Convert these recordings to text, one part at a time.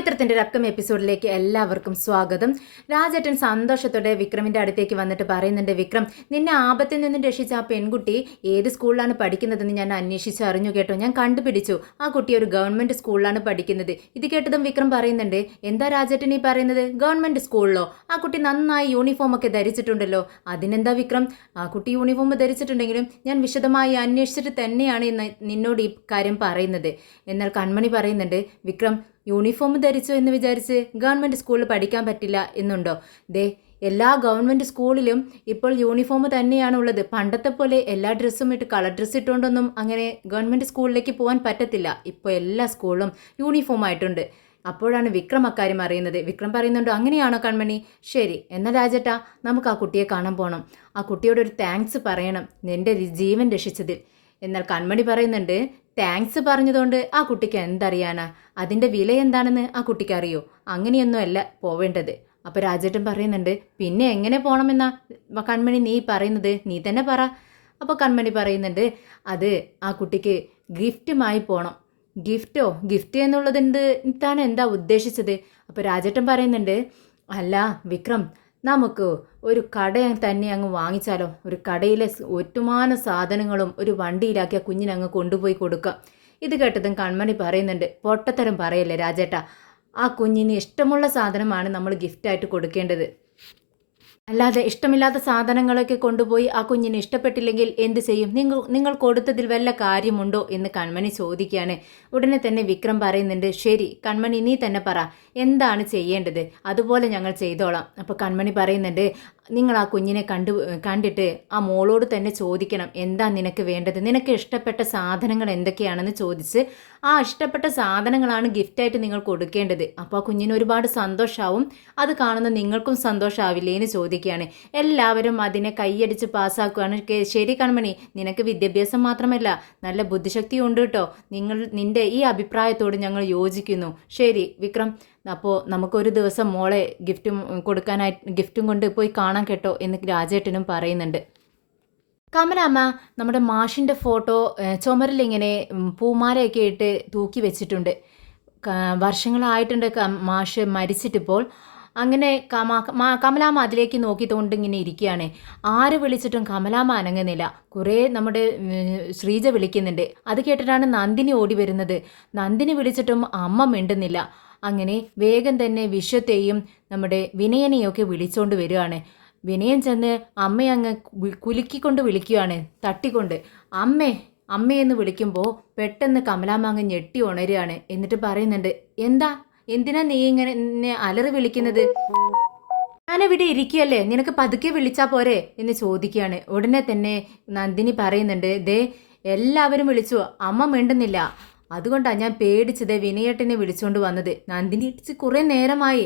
പവിത്രത്തിന്റെ രക്തം എപ്പിസോഡിലേക്ക് എല്ലാവർക്കും സ്വാഗതം. രാജേട്ടൻ സന്തോഷത്തോടെ വിക്രമിന്റെ അടുത്തേക്ക് വന്നിട്ട് പറയുന്നുണ്ട്, വിക്രം, നിന്നെ ആപത്തിൽ നിന്നും രക്ഷിച്ച ആ പെൺകുട്ടി ഏത് സ്കൂളിലാണ് പഠിക്കുന്നതെന്ന് ഞാൻ അന്വേഷിച്ച് അറിഞ്ഞു കേട്ടോ. ഞാൻ കണ്ടുപിടിച്ചു, ആ കുട്ടി ഒരു ഗവൺമെന്റ് സ്കൂളിലാണ് പഠിക്കുന്നത്. ഇത് കേട്ടതും വിക്രം പറയുന്നുണ്ട്, എന്താ രാജേട്ടൻ ഈ പറയുന്നത്? ഗവൺമെന്റ് സ്കൂളിലോ? ആ കുട്ടി നന്നായി യൂണിഫോം ഒക്കെ ധരിച്ചിട്ടുണ്ടല്ലോ. അതിനെന്താ വിക്രം, ആ കുട്ടി യൂണിഫോം ധരിച്ചിട്ടുണ്ടെങ്കിലും ഞാൻ വിശദമായി അന്വേഷിച്ചിട്ട് തന്നെയാണ് നിന്നോട് ഈ കാര്യം പറയുന്നത്. എന്നാൽ കൺമണി പറയുന്നുണ്ട്, വിക്രം, യൂണിഫോം ധരിച്ചു എന്ന് വിചാരിച്ച് ഗവൺമെൻറ് സ്കൂളിൽ പഠിക്കാൻ പറ്റില്ല എന്നുണ്ടോ? ദേ, എല്ലാ ഗവൺമെൻറ് സ്കൂളിലും ഇപ്പോൾ യൂണിഫോം തന്നെയാണുള്ളത്. പണ്ടത്തെ പോലെ എല്ലാ ഡ്രസ്സും ഇട്ട് കളർ ഡ്രസ്സ് ഇട്ടുകൊണ്ടൊന്നും അങ്ങനെ ഗവൺമെൻറ് സ്കൂളിലേക്ക് പോകാൻ പറ്റത്തില്ല. ഇപ്പോൾ എല്ലാ സ്കൂളിലും യൂണിഫോം ആയിട്ടുണ്ട്. അപ്പോഴാണ് വിക്രം അക്കാര്യം അറിയുന്നത്. വിക്രം പറയുന്നുണ്ടോ, അങ്ങനെയാണോ കൺമണി? ശരി, എന്നാൽ രാജേട്ടാ, നമുക്ക് ആ കുട്ടിയെ കാണാൻ പോകണം. ആ കുട്ടിയോട് ഒരു താങ്ക്സ് പറയണം നിൻ്റെ ജീവൻ രക്ഷിച്ചതിൽ. എന്നാൽ കൺമണി പറയുന്നുണ്ട്, താങ്ക്സ് പറഞ്ഞതുകൊണ്ട് ആ കുട്ടിക്ക് എന്തറിയാനാ? അതിൻ്റെ വില എന്താണെന്ന് ആ കുട്ടിക്ക് അറിയോ? അങ്ങനെയൊന്നും അല്ല പോവേണ്ടത്. അപ്പോൾ രാജേട്ടൻ പറയുന്നുണ്ട്, പിന്നെ എങ്ങനെ പോകണമെന്നാ കൺമണി നീ പറയുന്നത്? നീ തന്നെ പറ. അപ്പോൾ കൺമണി പറയുന്നുണ്ട്, അത് ആ കുട്ടിക്ക് ഗിഫ്റ്റുമായി പോകണം. ഗിഫ്റ്റോ? ഗിഫ്റ്റ് എന്നുള്ളതുണ്ട് താൻ എന്താ ഉദ്ദേശിച്ചത്? അപ്പോൾ രാജേട്ടൻ പറയുന്നുണ്ട്, അല്ല വിക്രം, നമുക്ക് ഒരു കട തന്നെ അങ്ങ് വാങ്ങിച്ചാലോ? ഒരു കടയിലെ ഒറ്റുമാന സാധനങ്ങളും ഒരു വണ്ടിയിലാക്കി ആ കുഞ്ഞിനങ്ങ് കൊണ്ടുപോയി കൊടുക്കാം. ഇത് കേട്ടതും കൺമണി പറയുന്നുണ്ട്, പൊട്ടത്തരം പറയല്ലേ രാജേട്ടാ, ആ കുഞ്ഞിന് ഇഷ്ടമുള്ള സാധനമാണ് നമ്മൾ ഗിഫ്റ്റായിട്ട് കൊടുക്കേണ്ടത്. അല്ലാതെ ഇഷ്ടമില്ലാത്ത സാധനങ്ങളൊക്കെ കൊണ്ടുപോയി ആ കുഞ്ഞിന് ഇഷ്ടപ്പെട്ടില്ലെങ്കിൽ എന്ത് ചെയ്യും? നിങ്ങൾ കൊടുത്തതിൽ വല്ല കാര്യമുണ്ടോ എന്ന് കൺമണി ചോദിക്കുകയാണ്. ഉടനെ തന്നെ വിക്രം പറയുന്നുണ്ട്, ശരി കൺമണി, നീ തന്നെ പറ, എന്താണ് ചെയ്യേണ്ടത്? അതുപോലെ ഞങ്ങൾ ചെയ്തോളാം. അപ്പോൾ കൺമണി പറയുന്നുണ്ട്, നിങ്ങൾ ആ കുഞ്ഞിനെ കണ്ടിട്ട് ആ മോളോട് തന്നെ ചോദിക്കണം, എന്താ നിനക്ക് വേണ്ടത്, നിനക്ക് ഇഷ്ടപ്പെട്ട സാധനങ്ങൾ എന്തൊക്കെയാണെന്ന് ചോദിച്ച് ആ ഇഷ്ടപ്പെട്ട സാധനങ്ങളാണ് ഗിഫ്റ്റായിട്ട് നിങ്ങൾ കൊടുക്കേണ്ടത്. അപ്പോൾ ആ കുഞ്ഞിന് ഒരുപാട് സന്തോഷമാവും. അത് കാണുന്ന നിങ്ങൾക്കും സന്തോഷമാവില്ലേ എന്ന് ചോദിക്കുകയാണ്. എല്ലാവരും അതിനെ കൈയടിച്ച് പാസ്സാക്കുകയാണ്. ശരി കൺമണി, നിനക്ക് വിദ്യാഭ്യാസം മാത്രമല്ല നല്ല ബുദ്ധിശക്തിയും ഉണ്ട് കേട്ടോ. നിൻ്റെ ഈ അഭിപ്രായത്തോട് ഞങ്ങൾ യോജിക്കുന്നു. ശരി വിക്രം, അപ്പോൾ നമുക്കൊരു ദിവസം മോളെ ഗിഫ്റ്റും കൊണ്ട് പോയി കാണാൻ കേട്ടോ എന്ന് രാജേട്ടനും പറയുന്നുണ്ട്. കമലാമ്മ നമ്മുടെ മാഷിൻ്റെ ഫോട്ടോ ചുമരിലിങ്ങനെ പൂമാലയൊക്കെ ഇട്ട് തൂക്കി വെച്ചിട്ടുണ്ട്. വർഷങ്ങളായിട്ടുണ്ട് മാഷ് മരിച്ചിട്ടിപ്പോൾ. അങ്ങനെ കമലാമ്മ അതിലേക്ക് നോക്കിക്കൊണ്ട് ഇങ്ങനെ ഇരിക്കുകയാണ്. ആര് വിളിച്ചിട്ടും കമലാമ്മ അനങ്ങുന്നില്ല. കുറേ നമ്മുടെ ശ്രീജ വിളിക്കുന്നുണ്ട്. അത് കേട്ടിട്ടാണ് നന്ദിനി ഓടി വരുന്നത്. നന്ദിനി വിളിച്ചിട്ടും അമ്മ മിണ്ടുന്നില്ല. അങ്ങനെ വേഗം തന്നെ വിശ്വത്തെയും നമ്മുടെ വിനയനെയൊക്കെ വിളിച്ചുകൊണ്ട് വരികയാണ്. വിനയൻ ചെന്ന് അമ്മയങ്ങ് കുലുക്കിക്കൊണ്ട് വിളിക്കുകയാണ്, തട്ടിക്കൊണ്ട്. അമ്മേ അമ്മയെന്ന് വിളിക്കുമ്പോൾ പെട്ടെന്ന് കമലാമ്മ അങ്ങ് ഞെട്ടി ഉണരുകയാണ്. എന്നിട്ട് പറയുന്നുണ്ട്, എന്തിനാ നീ ഇങ്ങനെ എന്നെ അലറി വിളിക്കുന്നത്? ഞാനിവിടെ ഇരിക്കുകയല്ലേ, നിനക്ക് പതുക്കെ വിളിച്ചാൽ പോരെ എന്ന് ചോദിക്കുകയാണ്. ഉടനെ തന്നെ നന്ദിനി പറയുന്നുണ്ട്, ദേ എല്ലാവരും വിളിച്ചു, അമ്മ മിണ്ടുന്നില്ല. അതുകൊണ്ടാണ് ഞാൻ പേടിച്ചത് വിനയേട്ടനെ വിളിച്ചുകൊണ്ട് വന്നത്. നന്ദിനി ചേച്ചി കുറേ നേരമായി,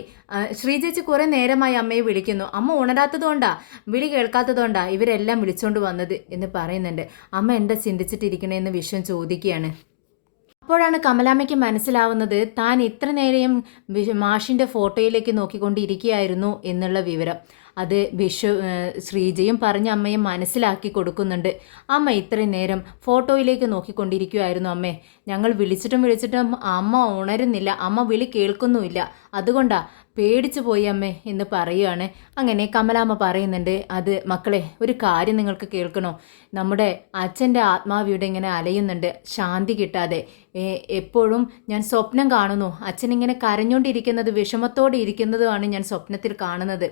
ശ്രീചേച്ചി കുറേ നേരമായി അമ്മയെ വിളിക്കുന്നു. അമ്മ ഉണരാത്തതുകൊണ്ടാ, വിളി കേൾക്കാത്തതുകൊണ്ടാ ഇവരെല്ലാം വിളിച്ചുകൊണ്ട് വന്നത് എന്ന് പറയുന്നുണ്ട്. അമ്മ എന്താ ചിന്തിച്ചിട്ടിരിക്കണേന്ന് വിശ്വം ചോദിക്കുകയാണ്. അപ്പോഴാണ് കമലാമ്മയ്ക്ക് മനസ്സിലാവുന്നത് താൻ ഇത്ര നേരം മാഷിൻ്റെ ഫോട്ടോയിലേക്ക് നോക്കിക്കൊണ്ടിരിക്കുകയായിരുന്നു എന്നുള്ള വിവരം. അത് ശ്രീജയും പറഞ്ഞ അമ്മയെ മനസ്സിലാക്കി കൊടുക്കുന്നുണ്ട്. അമ്മ ഇത്രയും നേരം ഫോട്ടോയിലേക്ക് നോക്കിക്കൊണ്ടിരിക്കുകയായിരുന്നു അമ്മേ. ഞങ്ങൾ വിളിച്ചിട്ടും അമ്മ ഉണരുന്നില്ല, അമ്മ വിളി കേൾക്കുന്നുമില്ല. അതുകൊണ്ടാ പേടിച്ചു പോയി അമ്മേ എന്ന് പറയുകയാണ്. അങ്ങനെ കമലാമ്മ പറയുന്നുണ്ട്, അത് മക്കളെ, ഒരു കാര്യം നിങ്ങൾക്ക് കേൾക്കണോ? നമ്മുടെ അച്ഛൻ്റെ ആത്മാവിയുടെ ഇങ്ങനെ അലയുന്നുണ്ട്, ശാന്തി കിട്ടാതെ. എപ്പോഴും ഞാൻ സ്വപ്നം കാണുന്നു, അച്ഛനിങ്ങനെ കരഞ്ഞുകൊണ്ടിരിക്കുന്നത്, വിഷമത്തോടെ ഇരിക്കുന്നതുമാണ് ഞാൻ സ്വപ്നത്തിൽ കാണുന്നത്.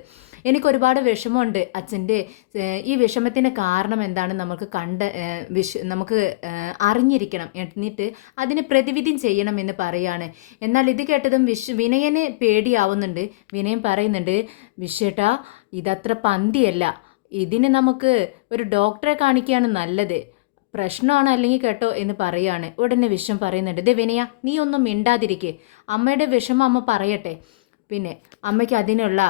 എനിക്കൊരുപാട് വിഷമമുണ്ട് അച്ഛൻ്റെ. ഈ വിഷമത്തിൻ്റെ കാരണം എന്താണ് നമുക്ക് അറിഞ്ഞിരിക്കണം, എന്നിട്ട് അതിന് പ്രതിവിധി ചെയ്യണമെന്ന് പറയാണ്. എന്നാൽ ഇത് കേട്ടതും വിനയന് പേടിയാവുന്നുണ്ട്. വിനയൻ പറയുന്നുണ്ട്, വിശ്വേട്ടാ, ഇതത്ര പന്തിയല്ല, ഇതിന് നമുക്ക് ഒരു ഡോക്ടറെ കാണിക്കുകയാണ് നല്ലത്. പ്രശ്നമാണ് അല്ലെങ്കിൽ കേട്ടോ എന്ന് പറയാണ്. ഉടനെ വിശ്വം പറയുന്നുണ്ട്, ഇത് വിനയ, നീ ഒന്നും മിണ്ടാതിരിക്കേ, അമ്മയുടെ വിഷമം അമ്മ പറയട്ടെ, പിന്നെ അമ്മയ്ക്ക് അതിനുള്ള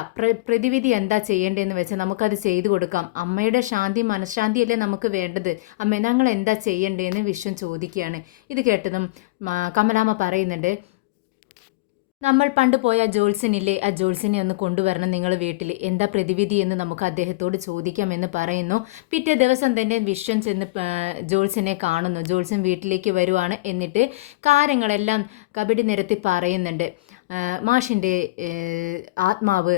പ്രതിവിധി എന്താ ചെയ്യേണ്ടതെന്ന് വെച്ചാൽ നമുക്കത് ചെയ്തു കൊടുക്കാം. അമ്മയുടെ ശാന്തി മനഃശാന്തിയല്ലേ നമുക്ക് വേണ്ടത്. അമ്മ ഞങ്ങൾ എന്താ ചെയ്യേണ്ടതെന്ന് വിശ്വം ചോദിക്കുകയാണ്. ഇത് കേട്ടതും കമലാമ്മ പറയുന്നുണ്ട്, നമ്മൾ പണ്ട് പോയ ജോത്സ്യനില്ലേ, ആ ജോത്സ്യനെ ഒന്ന് കൊണ്ടുവരണം നിങ്ങൾ വീട്ടിൽ, എന്താ പ്രതിവിധി എന്ന് നമുക്ക് അദ്ദേഹത്തോട് ചോദിക്കാമെന്ന് പറയുന്നു. പിറ്റേ ദിവസം തന്നെ വിശ്വം ചെന്ന് ജോത്സ്യനെ കാണുന്നു. ജോത്സ്യൻ വീട്ടിലേക്ക് വരുവാണ്. എന്നിട്ട് കാര്യങ്ങളെല്ലാം കബഡി നിരത്തി പറയുന്നുണ്ട്. മാഷിൻ്റെ ആത്മാവ്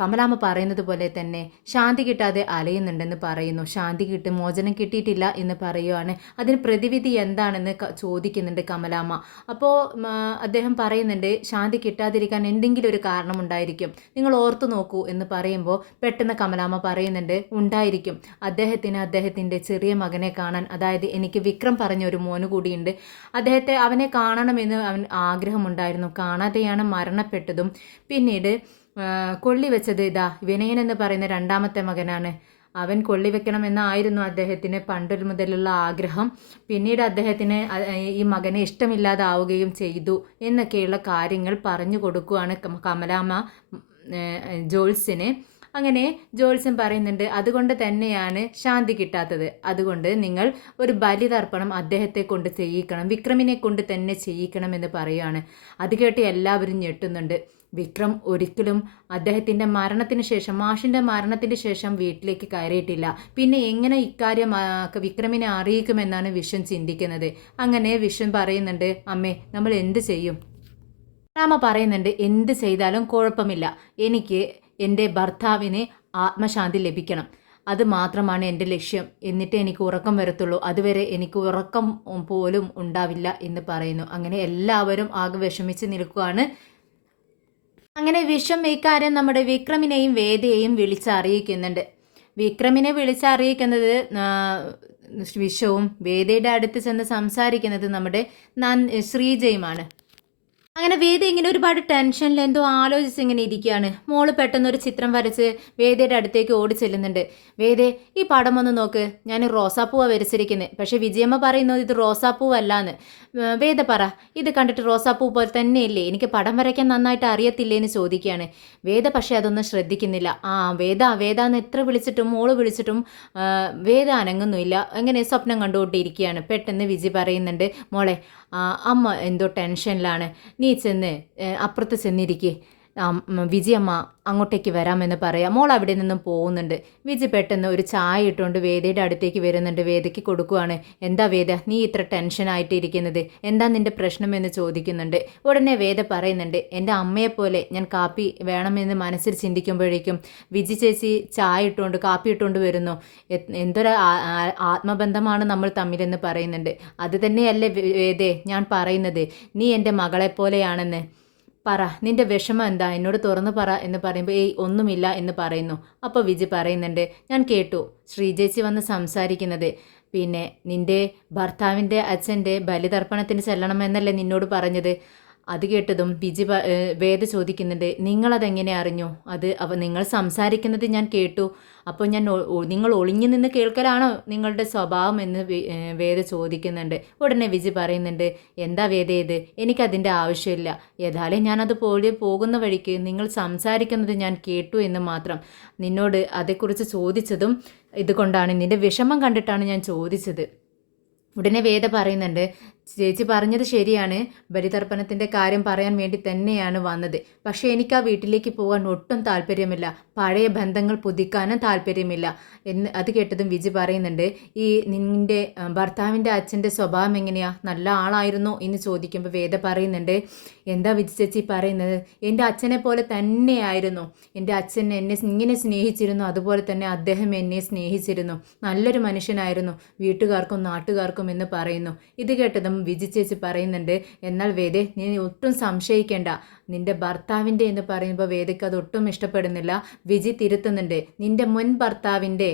കമലാമ്മ പറയുന്നത് പോലെ തന്നെ ശാന്തി കിട്ടാതെ അലയുന്നുണ്ടെന്ന് പറയുന്നു. ശാന്തി മോചനം കിട്ടിയിട്ടില്ല എന്ന് പറയുവാണ്. അതിന് പ്രതിവിധി എന്താണെന്ന് ചോദിക്കുന്നുണ്ട് കമലാമ്മ. അപ്പോൾ അദ്ദേഹം പറയുന്നുണ്ട് ശാന്തി കിട്ടാതിരിക്കാൻ എന്തെങ്കിലും ഒരു കാരണമുണ്ടായിരിക്കും, നിങ്ങൾ ഓർത്തു നോക്കൂ എന്ന് പറയുമ്പോൾ പെട്ടെന്ന് കമലാമ്മ പറയുന്നുണ്ട് ഉണ്ടായിരിക്കും. അദ്ദേഹത്തിൻ്റെ ചെറിയ മകനെ കാണാൻ, അതായത് എനിക്ക് വിക്രം പറഞ്ഞ ഒരു മോന് കൂടിയുണ്ട്, അവനെ കാണണമെന്ന് അവൻ ആഗ്രഹമുണ്ടായിരുന്നു. കാണാതെയാണ് മരണപ്പെട്ടതും. പിന്നീട് കൊള്ളിവെച്ചത് വിനയൻ എന്ന് പറയുന്ന രണ്ടാമത്തെ മകനാണ്. അവൻ കൊള്ളിവെക്കണമെന്നായിരുന്നു അദ്ദേഹത്തിന് പണ്ട് മുതലുള്ള ആഗ്രഹം. പിന്നീട് അദ്ദേഹത്തിന് ഈ മകനെ ഇഷ്ടമില്ലാതാവുകയും ചെയ്തു എന്നൊക്കെയുള്ള കാര്യങ്ങൾ പറഞ്ഞു കൊടുക്കുകയാണ് കമലാമ്മ ജോൾസിന്. അങ്ങനെ ജോത്സ്യൻ പറയുന്നുണ്ട് അതുകൊണ്ട് തന്നെയാണ് ശാന്തി കിട്ടാത്തത്. അതുകൊണ്ട് നിങ്ങൾ ഒരു ബലിതർപ്പണം അദ്ദേഹത്തെ കൊണ്ട് ചെയ്യിക്കണം, വിക്രമിനെ കൊണ്ട് തന്നെ ചെയ്യിക്കണം എന്ന് പറയുകയാണ്. അത് കേട്ട് എല്ലാവരും ഞെട്ടുന്നുണ്ട്. വിക്രം ഒരിക്കലും അദ്ദേഹത്തിൻ്റെ മരണത്തിന് ശേഷം, മാഷിൻ്റെ മരണത്തിന് ശേഷം വീട്ടിലേക്ക് കയറിയിട്ടില്ല. പിന്നെ എങ്ങനെ ഇക്കാര്യം വിക്രമിനെ അറിയിക്കുമെന്നാണ് വിശ്വൻ ചിന്തിക്കുന്നത്. അങ്ങനെ വിശ്വൻ പറയുന്നുണ്ട് അമ്മേ നമ്മൾ എന്ത് ചെയ്യും? രാമ പറയുന്നുണ്ട് എന്ത് ചെയ്താലും കുഴപ്പമില്ല, എനിക്ക് എൻ്റെ ഭർത്താവിന് ആത്മശാന്തി ലഭിക്കണം, അത് മാത്രമാണ് എൻ്റെ ലക്ഷ്യം. എന്നിട്ട് എനിക്ക് ഉറക്കം വരത്തുള്ളൂ, അതുവരെ എനിക്ക് ഉറക്കം പോലും ഉണ്ടാവില്ല എന്ന് പറയുന്നു. അങ്ങനെ എല്ലാവരും ആകെ വിഷമിച്ച് നിൽക്കുകയാണ്. അങ്ങനെ വിശ്വം ഇക്കാര്യം നമ്മുടെ വിക്രമിനെയും വേദയെയും വിളിച്ചറിയിക്കുന്നുണ്ട്. വിക്രമിനെ വിളിച്ചറിയിക്കുന്നത് വിശ്വവും വേദയുടെ അടുത്ത് ചെന്ന് സംസാരിക്കുന്നത് നമ്മുടെ ശ്രീജയുമാണ്. അങ്ങനെ വേദ ഇങ്ങനെ ഒരുപാട് ടെൻഷനിൽ എന്തോ ആലോചിച്ച് ഇങ്ങനെ ഇരിക്കുകയാണ്. മോള് പെട്ടെന്നൊരു ചിത്രം വരച്ച് വേദയുടെ അടുത്തേക്ക് ഓടി ചെല്ലുന്നുണ്ട്. വേദേ ഈ പടം ഒന്ന് നോക്ക്, ഞാൻ റോസാപ്പൂവാണ് വരച്ചിരിക്കുന്നത്, പക്ഷേ വിജയമ്മ പറയുന്നത് ഇത് റോസാപ്പൂവല്ലാന്ന്. വേദ പറ, ഇത് കണ്ടിട്ട് റോസാപ്പൂ പോലെ തന്നെയല്ലേ, എനിക്ക് പടം വരയ്ക്കാൻ നന്നായിട്ട് അറിയത്തില്ലേ എന്ന് ചോദിക്കുകയാണ്. വേദ പക്ഷേ അതൊന്നും ശ്രദ്ധിക്കുന്നില്ല. വേദ എന്ന് എത്ര വിളിച്ചിട്ടും മോള് വിളിച്ചിട്ടും വേദ അനങ്ങുന്നില്ല. അങ്ങനെ സ്വപ്നം കണ്ടുകൊണ്ടിരിക്കുകയാണ്. പെട്ടെന്ന് വിജി പറയുന്നുണ്ട് മോളെ അമ്മ എന്തോ ടെൻഷനിലാണ്, നീ ചെന്ന് അപ്പുറത്ത് ചെന്നിരിക്കേ, വിജിയമ്മ അങ്ങോട്ടേക്ക് വരാമെന്ന് പറയാം. മോൾ അവിടെ നിന്നും പോകുന്നുണ്ട്. വിജി പെട്ടെന്ന് ഒരു ചായ ഇട്ടുകൊണ്ട് വേദയുടെ അടുത്തേക്ക് വരുന്നുണ്ട്. വേദയ്ക്ക് കൊടുക്കുവാണ്. എന്താ വേദ നീ ഇത്ര ടെൻഷനായിട്ട് ഇരിക്കുന്നത്, എന്താ നിൻ്റെ പ്രശ്നമെന്ന് ചോദിക്കുന്നുണ്ട്. ഉടനെ വേദ പറയുന്നുണ്ട് എൻ്റെ അമ്മയെപ്പോലെ ഞാൻ കാപ്പി വേണമെന്ന് മനസ്സിൽ ചിന്തിക്കുമ്പോഴേക്കും വിജി ചേച്ചി ചായ ഇട്ടുകൊണ്ട് കാപ്പി ഇട്ടുകൊണ്ട് വരുന്നു. എന്തൊരു ആത്മബന്ധമാണ് നമ്മൾ തമ്മിലെന്ന് പറയുന്നുണ്ട്. അത് തന്നെയല്ലേ വേദേ ഞാൻ പറയുന്നത്, നീ എൻ്റെ മകളെപ്പോലെയാണെന്ന്. പറ നിൻ്റെ വിഷമം എന്താ, എന്നോട് തുറന്നു പറ എന്ന് പറയുമ്പോൾ ഒന്നുമില്ല എന്ന് പറയുന്നു. അപ്പോൾ വിജി പറയുന്നുണ്ട് ഞാൻ കേട്ടു ശ്രീജേച്ചി വന്ന് സംസാരിക്കുന്നത്, പിന്നെ നിൻ്റെ ഭർത്താവിൻ്റെ അച്ഛൻ്റെ ബലിതർപ്പണത്തിന് ചെല്ലണമെന്നല്ലേ നിന്നോട് പറഞ്ഞത്. അത് കേട്ടതും വേദ ചോദിക്കുന്നുണ്ട് നിങ്ങളതെങ്ങനെ അറിഞ്ഞു? നിങ്ങൾ സംസാരിക്കുന്നത് ഞാൻ കേട്ടു. അപ്പോൾ നിങ്ങൾ ഒളിഞ്ഞു നിന്ന് കേൾക്കലാണോ നിങ്ങളുടെ സ്വഭാവം എന്ന് വേദ ചോദിക്കുന്നുണ്ട്. ഉടനെ വിജി പറയുന്നുണ്ട് എന്താ വേദ ഇത്, എനിക്കതിൻ്റെ ആവശ്യമില്ല. ഏതായാലും ഞാനത് പോകുന്ന വഴിക്ക് നിങ്ങൾ സംസാരിക്കുന്നത് ഞാൻ കേട്ടു എന്ന് മാത്രം. നിന്നോട് അതേക്കുറിച്ച് ചോദിച്ചതും ഇതുകൊണ്ടാണ്, നിൻ്റെ വിഷമം കണ്ടിട്ടാണ് ഞാൻ ചോദിച്ചത്. ഉടനെ വേദ പറയുന്നുണ്ട് ചേച്ചി പറഞ്ഞത് ശരിയാണ്, ബലിതർപ്പണത്തിൻ്റെ കാര്യം പറയാൻ വേണ്ടി തന്നെയാണ് വന്നത്. പക്ഷേ എനിക്ക് ആ വീട്ടിലേക്ക് പോകാൻ ഒട്ടും താല്പര്യമില്ല, പഴയ ബന്ധങ്ങൾ പുതുക്കാനും താല്പര്യമില്ല എന്ന്. അത് കേട്ടതും വിജി പറയുന്നുണ്ട് നിൻ്റെ ഭർത്താവിൻ്റെ അച്ഛൻ്റെ സ്വഭാവം എങ്ങനെയാ, നല്ല ആളായിരുന്നോ എന്ന് ചോദിക്കുമ്പോൾ വേദ പറയുന്നുണ്ട് എന്താ വിജി ചേച്ചി പറയുന്നത്, എൻ്റെ അച്ഛനെ പോലെ തന്നെയായിരുന്നു. എൻ്റെ അച്ഛൻ എന്നെ ഇങ്ങനെ സ്നേഹിച്ചിരുന്നു, അതുപോലെ തന്നെ അദ്ദേഹം എന്നെ സ്നേഹിച്ചിരുന്നു, നല്ലൊരു മനുഷ്യനായിരുന്നു വീട്ടുകാർക്കും നാട്ടുകാർക്കും എന്ന് പറയുന്നു. ഇത് കേട്ടതും വിജി ചേച്ചി പറയുന്നുണ്ട് എന്നാൽ വേദേ നീ ഒട്ടും സംശയിക്കേണ്ട, നിൻ്റെ ഭർത്താവിൻ്റെ എന്ന് പറയുമ്പോൾ വേദയ്ക്ക് അത് ഒട്ടും ഇഷ്ടപ്പെടുന്നില്ല. വിജി തിരുത്തുന്നുണ്ട് നിൻ്റെ മുൻ ഭർത്താവിൻ്റെ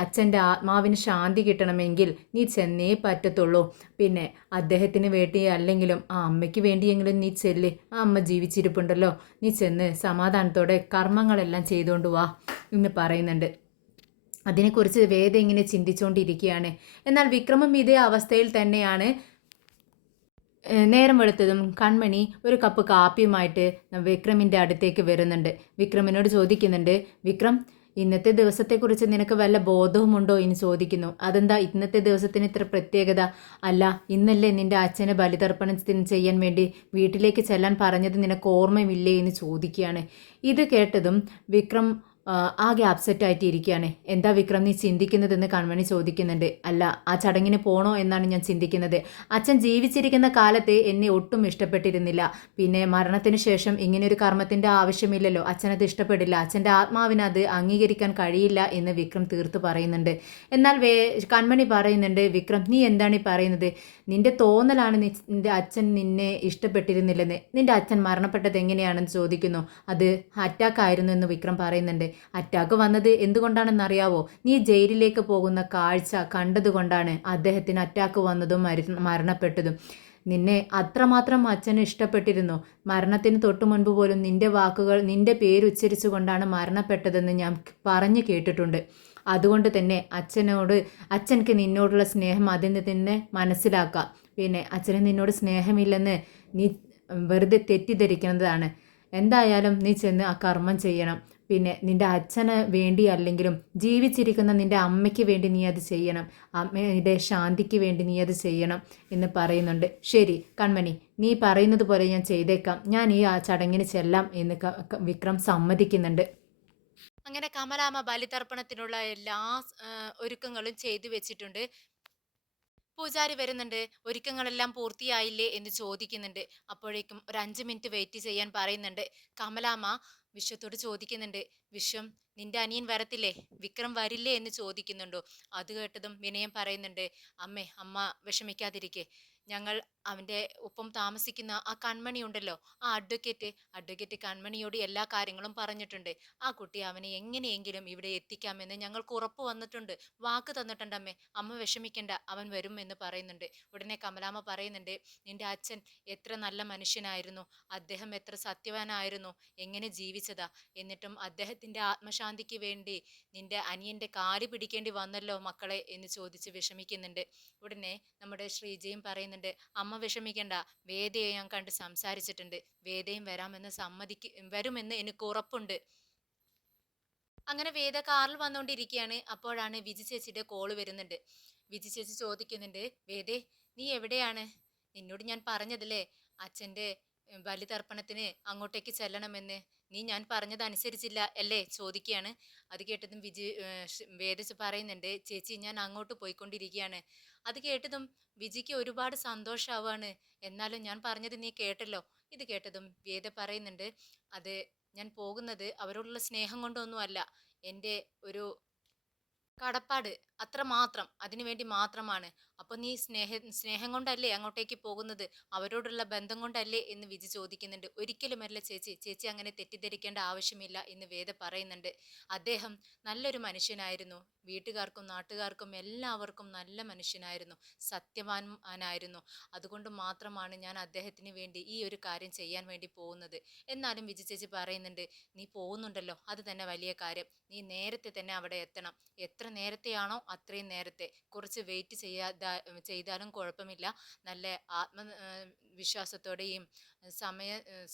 അച്ഛൻ്റെ ആത്മാവിന് ശാന്തി കിട്ടണമെങ്കിൽ നീ ചെന്നേ പറ്റത്തുള്ളൂ. പിന്നെ അദ്ദേഹത്തിന് വേണ്ടി അല്ലെങ്കിലും ആ അമ്മയ്ക്ക് വേണ്ടിയെങ്കിലും നീ ചെല്ല്, ആ അമ്മ ജീവിച്ചിരിപ്പുണ്ടല്ലോ, നീ ചെന്ന് സമാധാനത്തോടെ കർമ്മങ്ങളെല്ലാം ചെയ്തുകൊണ്ട് വാ എന്ന് പറയുന്നുണ്ട്. അതിനെക്കുറിച്ച് വേദ ഇങ്ങനെ ചിന്തിച്ചുകൊണ്ടിരിക്കുകയാണ്. എന്നാൽ വിക്രമം ഇതേ അവസ്ഥയിൽ തന്നെയാണ്. നേരം വെളുത്തതും കൺമണി ഒരു കപ്പ് കാപ്പിയുമായിട്ട് വിക്രമിൻ്റെ അടുത്തേക്ക് വരുന്നുണ്ട്. വിക്രമിനോട് ചോദിക്കുന്നുണ്ട് വിക്രം ഇന്നത്തെ ദിവസത്തെക്കുറിച്ച് നിനക്ക് വല്ല ബോധവുമുണ്ടോ എന്ന് ചോദിക്കുന്നു. അതെന്താ ഇന്നത്തെ ദിവസത്തിന് ഇത്ര പ്രത്യേകത? അല്ല ഇന്നല്ലേ നിൻ്റെ അച്ഛനെ ബലിതർപ്പണം ചെയ്യാൻ വേണ്ടി വീട്ടിലേക്ക് ചെല്ലാൻ പറഞ്ഞത് നിനക്ക് ഓർമ്മയില്ലേ എന്ന് ചോദിക്കുകയാണ്. ഇത് കേട്ടതും വിക്രം ആകെ അപ്സെറ്റ് ആയിട്ട് ഇരിക്കുകയാണ്. എന്താ വിക്രം നീ ചിന്തിക്കുന്നതെന്ന് കൺമണി ചോദിക്കുന്നുണ്ട്. അല്ല, ആ ചടങ്ങിന് പോണോ എന്നാണ് ഞാൻ ചിന്തിക്കുന്നത്. അച്ഛൻ ജീവിച്ചിരിക്കുന്ന കാലത്ത് എന്നെ ഒട്ടും ഇഷ്ടപ്പെട്ടിരുന്നില്ല. പിന്നെ മരണത്തിന് ശേഷം ഇങ്ങനെയൊരു കർമ്മത്തിൻ്റെ ആവശ്യമില്ലല്ലോ. അച്ഛനത് ഇഷ്ടപ്പെടില്ല. അച്ഛൻ്റെ ആത്മാവിന് അത് അംഗീകരിക്കാൻ കഴിയില്ല എന്ന് വിക്രം തീർത്ത് പറയുന്നുണ്ട്. എന്നാൽ കൺമണി പറയുന്നുണ്ട്, വിക്രം നീ എന്താണ് ഈ പറയുന്നത്? നിന്റെ തോന്നലാണ് നിന്റെ അച്ഛൻ നിന്നെ ഇഷ്ടപ്പെട്ടിരുന്നില്ലെന്ന്. നിന്റെ അച്ഛൻ മരണപ്പെട്ടത് എങ്ങനെയാണെന്ന് ചോദിക്കുന്നു. അത് അറ്റാക്ക് ആയിരുന്നു എന്ന് വിക്രം പറയുന്നുണ്ട്. അറ്റാക്ക് വന്നത് എന്തുകൊണ്ടാണെന്നറിയാവോ? നീ ജയിലിലേക്ക് പോകുന്ന കാഴ്ച കണ്ടതുകൊണ്ടാണ് അദ്ദേഹത്തിന് അറ്റാക്ക് വന്നതും മരണപ്പെട്ടതും. നിന്നെ അത്രമാത്രം അച്ഛന് ഇഷ്ടപ്പെട്ടിരുന്നു. മരണത്തിന് തൊട്ടു മുൻപ് പോലും നിന്റെ വാക്കുകൾ, നിന്റെ പേരുച്ചരിച്ചുകൊണ്ടാണ് മരണപ്പെട്ടതെന്ന് ഞാൻ പറഞ്ഞു കേട്ടിട്ടുണ്ട്. അതുകൊണ്ട് തന്നെ അച്ഛനക്ക് നിന്നോടുള്ള സ്നേഹം അതിൽ നിന്ന് തന്നെ മനസ്സിലാക്കാം. പിന്നെ അച്ഛന് നിന്നോട് സ്നേഹമില്ലെന്ന് നീ വെറുതെ തെറ്റിദ്ധരിക്കുന്നതാണ്. എന്തായാലും നീ ചെന്ന് ആ കർമ്മം ചെയ്യണം. പിന്നെ നിന്റെ അച്ഛന് വേണ്ടി അല്ലെങ്കിലും ജീവിച്ചിരിക്കുന്ന നിന്റെ അമ്മയ്ക്ക് വേണ്ടി നീ അത് ചെയ്യണം. അമ്മയുടെ ശാന്തിക്ക് വേണ്ടി നീ അത് ചെയ്യണം എന്ന് പറയുന്നുണ്ട്. ശരി കൺമണി, നീ പറയുന്നത് പോലെ ഞാൻ ചെയ്തേക്കാം. ഞാൻ ഈ ആ ചടങ്ങിന് ചെല്ലാം എന്ന് വിക്രം സമ്മതിക്കുന്നുണ്ട്. അങ്ങനെ കമലാമ്മ ബലിതർപ്പണത്തിനുള്ള എല്ലാ ഒരുക്കങ്ങളും ചെയ്തു വെച്ചിട്ടുണ്ട്. പൂജാരി വരുന്നുണ്ട്. ഒരുക്കങ്ങളെല്ലാം പൂർത്തിയായില്ലേ എന്ന് ചോദിക്കുന്നുണ്ട്. അപ്പോഴേക്കും ഒരു 5 മിനിറ്റ് വെയിറ്റ് ചെയ്യാൻ പറയുന്നുണ്ട്. കമലാമ്മ വിശ്വത്തോട് ചോദിക്കുന്നുണ്ട്, വിശ്വം നിന്റെ അനിയൻ വരത്തില്ലേ, വിക്രം വരില്ലേ എന്ന് ചോദിക്കുന്നുണ്ടോ? അത് കേട്ടതും വിനയം പറയുന്നുണ്ട്, അമ്മ വിഷമിക്കാതിരിക്കെ, ഞങ്ങൾ അവൻ്റെ ഒപ്പം താമസിക്കുന്ന ആ കൺമണി ഉണ്ടല്ലോ, ആ അഡ്വക്കേറ്റ് കൺമണിയോട് എല്ലാ കാര്യങ്ങളും പറഞ്ഞിട്ടുണ്ട്. ആ കുട്ടി അവനെ എങ്ങനെയെങ്കിലും ഇവിടെ എത്തിക്കാമെന്ന് ഞങ്ങൾക്ക് ഉറപ്പ് വന്നിട്ടുണ്ട്, വാക്ക് തന്നിട്ടുണ്ട് അമ്മ വിഷമിക്കണ്ട, അവൻ വരും എന്ന് പറയുന്നുണ്ട്. ഉടനെ കമലാമ്മ പറയുന്നുണ്ട്, നിന്റെ അച്ഛൻ എത്ര നല്ല മനുഷ്യനായിരുന്നു, അദ്ദേഹം എത്ര സത്യവാനായിരുന്നു, എങ്ങനെ ജീവിച്ചതാ, എന്നിട്ടും അദ്ദേഹത്തിൻ്റെ ആത്മശാന്തിക്ക് വേണ്ടി നിന്റെ അനിയൻ്റെ കാല് പിടിക്കേണ്ടി വന്നല്ലോ മക്കളെ എന്ന് ചോദിച്ച് വിഷമിക്കുന്നുണ്ട്. ഉടനെ നമ്മുടെ ശ്രീജയും പറയുന്നുണ്ട്, അമ്മ വിഷമിക്കണ്ട, വേദയെ ഞാൻ കണ്ട് സംസാരിച്ചിട്ടുണ്ട്, വേദയും വരുമെന്ന് എനിക്ക് ഉറപ്പുണ്ട്. അങ്ങനെ വേദ കാറിൽ വന്നുകൊണ്ടിരിക്കുകയാണ്. അപ്പോഴാണ് വിജി ചേച്ചിയുടെ കോള് വരുന്നുണ്ട്. വിജി ചേച്ചി ചോദിക്കുന്നുണ്ട്, വേദേ നീ എവിടെയാണ്? നിന്നോട് ഞാൻ പറഞ്ഞതല്ലേ അച്ഛൻ്റെ ബലിതർപ്പണത്തിന് അങ്ങോട്ടേക്ക് ചെല്ലണമെന്ന്, നീ ഞാൻ പറഞ്ഞത് അനുസരിച്ചില്ല അല്ലേ ചോദിക്കുകയാണ്. അത് കേട്ടതും വേദ പറയുന്നുണ്ട്, ചേച്ചി ഞാൻ അങ്ങോട്ട് പോയിക്കൊണ്ടിരിക്കുകയാണ്. അത് കേട്ടതും വിജിക്ക് ഒരുപാട് സന്തോഷമാവാണ്. എന്നാലും ഞാൻ പറഞ്ഞത് നീ കേട്ടല്ലോ. ഇത് കേട്ടതും വേദ പറയുന്നുണ്ട്, അത് ഞാൻ പോകുന്നത് അവരോടുള്ള സ്നേഹം കൊണ്ടൊന്നുമല്ല, എൻ്റെ ഒരു കടപ്പാട് അത്രമാത്രം, അതിനുവേണ്ടി മാത്രമാണ്. അപ്പോൾ നീ സ്നേഹം കൊണ്ടല്ലേ അങ്ങോട്ടേക്ക് പോകുന്നത്, അവരോടുള്ള ബന്ധം കൊണ്ടല്ലേ എന്ന് വിജി ചോദിക്കുന്നുണ്ട്. ഒരിക്കലുമല്ല ചേച്ചി, ചേച്ചി അങ്ങനെ തെറ്റിദ്ധരിക്കേണ്ട ആവശ്യമില്ല എന്ന് വേദ പറയുന്നുണ്ട്. അദ്ദേഹം നല്ലൊരു മനുഷ്യനായിരുന്നു, വീട്ടുകാർക്കും നാട്ടുകാർക്കും എല്ലാവർക്കും നല്ല മനുഷ്യനായിരുന്നു, സത്യവാനായിരുന്നു. അതുകൊണ്ട് മാത്രമാണ് ഞാൻ അദ്ദേഹത്തിന് വേണ്ടി ഈ ഒരു കാര്യം ചെയ്യാൻ വേണ്ടി പോകുന്നത്. എന്നാലും വിജി ചേച്ചി പറയുന്നുണ്ട്, നീ പോകുന്നുണ്ടല്ലോ അത് തന്നെ വലിയ കാര്യം, നീ നേരത്തെ തന്നെ അവിടെ എത്തണം. എത്ര നേരത്തെയാണോ അത്രയും നേരത്തെ, കുറച്ച് വെയിറ്റ് ചെയ്താലും കുഴപ്പമില്ല. നല്ല വിശ്വാസത്തോടെയും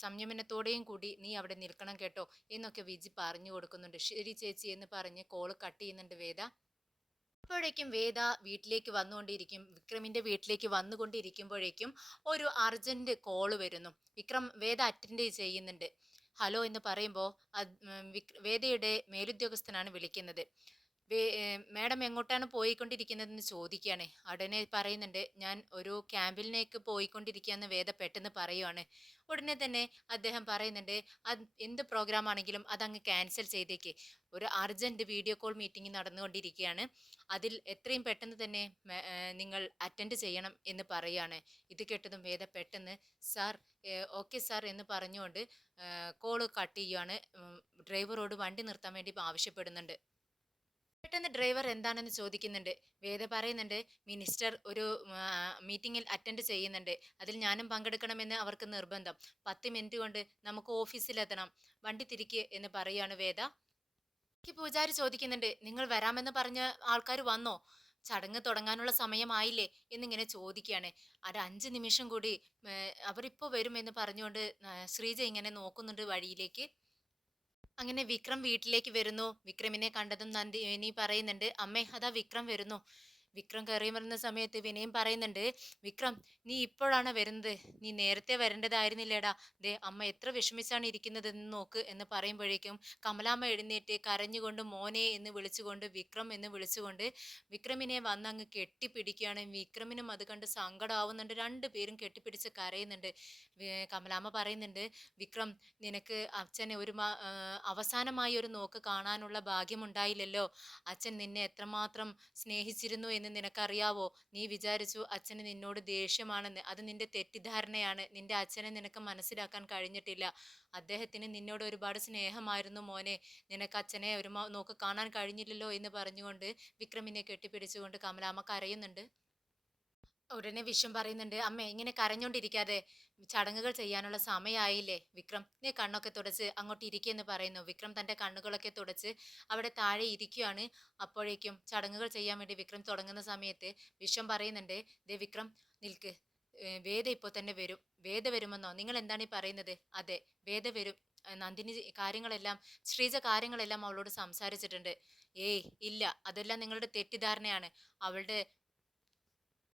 സംയമനത്തോടെയും കൂടി നീ അവിടെ നിൽക്കണം കേട്ടോ എന്നൊക്കെ വിജി പറഞ്ഞു കൊടുക്കുന്നുണ്ട്. ശരി ചേച്ചി എന്ന് പറഞ്ഞ് കോള് കട്ട് ചെയ്യുന്നുണ്ട് വേദ. അപ്പോഴേക്കും വേദ വീട്ടിലേക്ക് വന്നുകൊണ്ടിരിക്കും. വിക്രമിന്റെ വീട്ടിലേക്ക് വന്നുകൊണ്ടിരിക്കുമ്പോഴേക്കും ഒരു അർജന്റ് കോള് വരുന്നു. വേദ അറ്റൻഡ് ചെയ്യുന്നുണ്ട്. ഹലോ എന്ന് പറയുമ്പോൾ വേദയുടെ മേലുദ്യോഗസ്ഥനാണ് വിളിക്കുന്നത്. മാഡം എങ്ങോട്ടാണ് പോയിക്കൊണ്ടിരിക്കുന്നതെന്ന് ചോദിക്കുകയാണ്. ഉടനെ പറയുന്നുണ്ട്, ഞാൻ ഒരു ക്യാമ്പിലേക്ക് പോയിക്കൊണ്ടിരിക്കുകയെന്ന് വേദ പെട്ടെന്ന് പറയുവാണ്. ഉടനെ തന്നെ അദ്ദേഹം പറയുന്നുണ്ട്, എന്ത് പ്രോഗ്രാം ആണെങ്കിലും അതങ്ങ് ക്യാൻസൽ ചെയ്തേക്ക്, ഒരു അർജന്റ് വീഡിയോ കോൾ മീറ്റിംഗ് നടന്നുകൊണ്ടിരിക്കുകയാണ്, അതിൽ എത്രയും പെട്ടെന്ന് തന്നെ നിങ്ങൾ അറ്റൻഡ് ചെയ്യണം എന്ന് പറയുകയാണ്. ഇത് കേട്ടതും വേദ പെട്ടെന്ന് സാർ ഓക്കെ സാർ എന്ന് പറഞ്ഞുകൊണ്ട് കോള് കട്ട് ചെയ്യുകയാണ്. ഡ്രൈവറോട് വണ്ടി നിർത്താൻ വേണ്ടി ആവശ്യപ്പെടുന്നുണ്ട്. പെട്ടെന്ന് ഡ്രൈവർ എന്താണെന്ന് ചോദിക്കുന്നുണ്ട്. വേദ പറയുന്നുണ്ട്, മിനിസ്റ്റർ ഒരു മീറ്റിംഗിൽ അറ്റൻഡ് ചെയ്യുന്നുണ്ട്, അതിൽ ഞാനും പങ്കെടുക്കണമെന്ന് അവർക്ക് നിർബന്ധം, 10 മിനിറ്റ് കൊണ്ട് നമുക്ക് ഓഫീസിലെത്തണം, വണ്ടി തിരിക്ക് എന്ന് പറയാണ് വേദ. പൂജാരി ചോദിക്കുന്നുണ്ട്, നിങ്ങൾ വരാമെന്ന് പറഞ്ഞ ആൾക്കാർ വന്നോ, ചടങ്ങ് തുടങ്ങാനുള്ള സമയമായില്ലേ എന്നിങ്ങനെ ചോദിക്കുകയാണ്. ഒരു 5 നിമിഷം കൂടി, അവരിപ്പോൾ വരുമെന്ന് പറഞ്ഞുകൊണ്ട് ശ്രീജ ഇങ്ങനെ നോക്കുന്നുണ്ട് വഴിയിലേക്ക്. അങ്ങനെ വിക്രം വീട്ടിലേക്ക് വരുന്നു. വിക്രമിനെ കണ്ടതും നന്ദിനി പറയുന്നുണ്ട്, അമ്മേ അതാ വിക്രം വരുന്നു. വിക്രം കയറി വരുന്ന സമയത്ത് വിനയം പറയുന്നുണ്ട്, വിക്രം നീ ഇപ്പോഴാണ് വരുന്നത്, നീ നേരത്തെ വരേണ്ടതായിരുന്നില്ലേടാ, ദേ അമ്മ എത്ര വിഷമിച്ചാണ് ഇരിക്കുന്നതെന്ന് നോക്ക് എന്ന് പറയുമ്പോഴേക്കും കമലാമ്മ എഴുന്നേറ്റ് കരഞ്ഞുകൊണ്ട് മോനെ എന്ന് വിളിച്ചുകൊണ്ട് വിക്രം എന്ന് വിളിച്ചുകൊണ്ട് വിക്രമിനെ വന്നങ്ങ് കെട്ടിപ്പിടിക്കുകയാണ്. വിക്രമിനും അത് കണ്ട് സങ്കടമാവുന്നുണ്ട്, രണ്ടുപേരും കെട്ടിപ്പിടിച്ച് കരയുന്നുണ്ട്. കമലാമ്മ പറയുന്നുണ്ട്, വിക്രം നിനക്ക് അച്ഛനെ അവസാനമായി ഒരു നോക്ക് കാണാനുള്ള ഭാഗ്യമുണ്ടായില്ലല്ലോ, അച്ഛൻ നിന്നെ എത്രമാത്രം സ്നേഹിച്ചിരുന്നു എന്ന് നിനക്കറിയാവോ? നീ വിചാരിച്ചു അച്ഛന് നിന്നോട് ദേഷ്യമാണെന്ന്, അത് നിന്റെ തെറ്റിദ്ധാരണയാണ്. നിന്റെ അച്ഛനെ നിനക്ക് മനസ്സിലാക്കാൻ കഴിഞ്ഞിട്ടില്ല. അദ്ദേഹത്തിന് നിന്നോട് ഒരുപാട് സ്നേഹമായിരുന്നു മോനെ, നിനക്ക് അച്ഛനെ നോക്ക് കാണാൻ കഴിഞ്ഞില്ലല്ലോ എന്ന് പറഞ്ഞുകൊണ്ട് വിക്രമിനെ കെട്ടിപ്പിടിച്ചുകൊണ്ട് കമലാമ്മ കരയുന്നുണ്ട്. ഉടനെ വിശ്വം പറയുന്നുണ്ട്, അമ്മേ ഇങ്ങനെ കരഞ്ഞോണ്ടിരിക്കാതെ ചടങ്ങുകൾ ചെയ്യാനുള്ള സമയമായില്ലേ, വിക്രം നീ കണ്ണൊക്കെ തുടച്ച് അങ്ങോട്ട് ഇരിക്കുമെന്ന് പറയുന്നു. വിക്രം തന്റെ കണ്ണുകളൊക്കെ തുടച്ച് അവിടെ താഴെ ഇരിക്കുകയാണ്. അപ്പോഴേക്കും ചടങ്ങുകൾ ചെയ്യാൻ വേണ്ടി വിക്രം തുടങ്ങുന്ന സമയത്ത് വിശ്വം പറയുന്നുണ്ട്, ദേ വിക്രം നിൽക്ക്, വേദ ഇപ്പോൾ തന്നെ വരും. വേദ വരുമെന്നോ, നിങ്ങൾ എന്താണ് ഈ പറയുന്നത്? അതെ, വേദ വരും. നന്ദിനി കാര്യങ്ങളെല്ലാം, ശ്രീജ കാര്യങ്ങളെല്ലാം അവളോട് സംസാരിച്ചിട്ടുണ്ട്. ഏയ് ഇല്ല, അതെല്ലാം നിങ്ങളുടെ തെറ്റിദ്ധാരണയാണ്. അവളുടെ